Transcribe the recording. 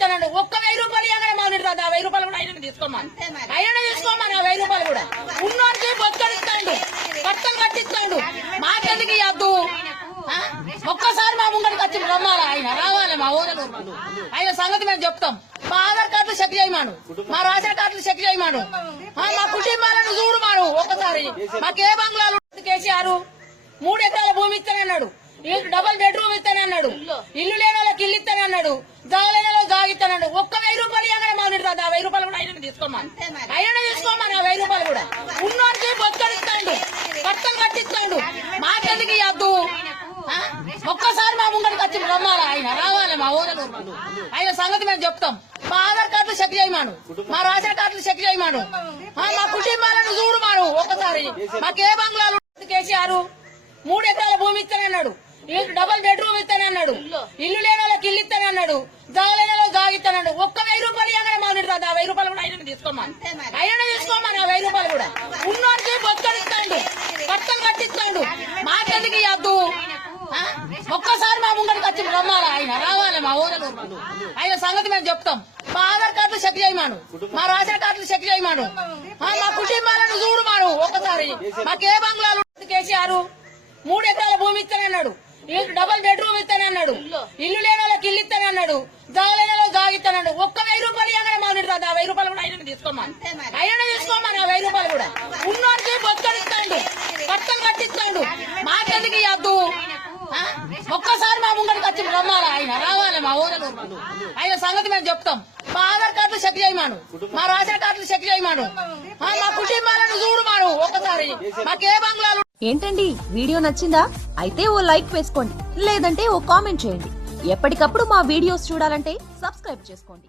జాగిస్తానండు. ఒక్క 1000 రూపాయలు ఇవ్వగానే మాట్లాడుతుంది. ఆ 1000 రూపాయలు కూడా ఆయన తీసుకోమని ఆ 1000 రూపాయలు కూడా ఉన్నోనికి బొత్తడిస్తాడు, బట్టలు కట్టిస్తాడు. మాకెందుకు ఇవ్వద్దు? ఒక్కసారి మా ముంగడికి వచ్చి రమ్మాలి, ఆయన రావాలి మా ఊళ్ళో. ఆయన సంగతి మేము చెప్తాం. మా ఆధార్ కార్డులు చెక్ చేయమాను, మా రేషన్ కార్డులు చెక్ చేయమాను, మా కుటుంబాలను చూడమాను. ఒకసారి మాకే బంగ్లాలు కేసీఆర్ 3 ఎకరాల భూమి ఇస్తానే అన్నాడు, డబుల్ బెడ్రూమ్ ఇస్తానే అన్నాడు, ఇల్లు లేని వాళ్ళకి ఇల్లు ఇస్తానే అన్నాడు, జాగలేని వాళ్ళకి జాగిస్తాడు. ఒక్క 1000 రూపాయలు ఇవ్వగానే మాట్లాడుతుంది. ఆ 1000 రూపాయలు కూడా ఆయన తీసుకోమని ఆ 1000 రూపాయలు కూడా ఉన్నోనికి బొత్తడిస్తాడు, బట్టలు కట్టిస్తాడు. మాకెందుకు ఇవ్వద్దు? ఒక్కసారి మా ముంగడికి వచ్చి రమ్మాలి, ఆయన రావాలి మా ఊళ్ళో. ఆయన సంగతి మేము చెప్తాం. మా ఆధార్ కార్డులు చెక్ చేయమాను, మా రేషన్ కార్డులు చెక్ చేయమాను, మా కుటుంబాలను చూడమాను. ఒకసారి మాకే బంగ్లాలు కేసీఆర్ 3 ఎకరాల భూమి ఇస్తానే అన్నాడు, డబుల్ బెడ్రూమ్ ఇస్తానే అన్నాడు, ఇల్లు లేని వాళ్ళకి ఇల్లు ఇస్తానే అన్నాడు, జాగలేని వాళ్ళకి జాగిస్తాడు. ఒక్క 1000 రూపాయలు ఇవ్వగానే మాట్లాడుతుంది. ఆ 1000 రూపాయలు కూడా ఆయన తీసుకోమని ఆ 1000 రూపాయలు కూడా ఉన్నోనికి బొత్తడిస్తాడు, బట్టలు కట్టిస్తాడు. మాకెందుకు ఇవ్వద్దు? ఒక్కసారి మా ముంగడికి వచ్చి రమ్మాలి, ఆయన రావాలి మా ఊళ్ళో. ఆయన సంగతి మేము చెప్తాం. మా ఆధార్ కార్డులు చెక్ చేయమాను, మా రేషన్ కార్డులు చెక్ చేయమాను, మా కుటుంబాలను చూడమాను. ఒకసారి మాకే బంగ్లాలు కేసీఆర్ 3 ఎకరాల భూమి ఇస్తానే అన్నాడు, డబుల్ బెడ్రూమ్ ఇస్తానే అన్నాడు, ఇల్లు లేని వాళ్ళకి ఇల్లు ఇస్తానే అన్నాడు, జాగలేని వాళ్ళకి జాగిస్తాడు. ఒక్క 1000 రూపాయలు ఇవ్వగానే మాట్లాడుతుంది. ఆ 1000 రూపాయలు కూడా ఆయన తీసుకోమని ఆ 1000 రూపాయలు కూడా ఉన్నోనికి బొత్తడిస్తాడు, బట్టలు కట్టిస్తాడు. మాకెందుకు ఇవ్వద్దు? ఒక్కసారి మా ముంగడికి వచ్చి రమ్మాలి, ఆయన రావాలి మా ఊళ్ళో. ఆయన సంగతి మేము చెప్తాం. మా ఆధార్ కార్డులు చెక్ చేయమాను, మా రేషన్ కార్డులు చెక్ చేయమాను, మా కుటుంబాలను చూడమాను. ఒకసారి మాకే బంగ్లాలు. ఏంటండి వీడియో నచ్చిందా? అయితే ఓ లైక్ వేసుకోండి, లేదంటే ఓ కామెంట్ చేయండి. ఎప్పటికప్పుడు మా వీడియోస్ చూడాలంటే సబ్స్క్రైబ్ చేసుకోండి.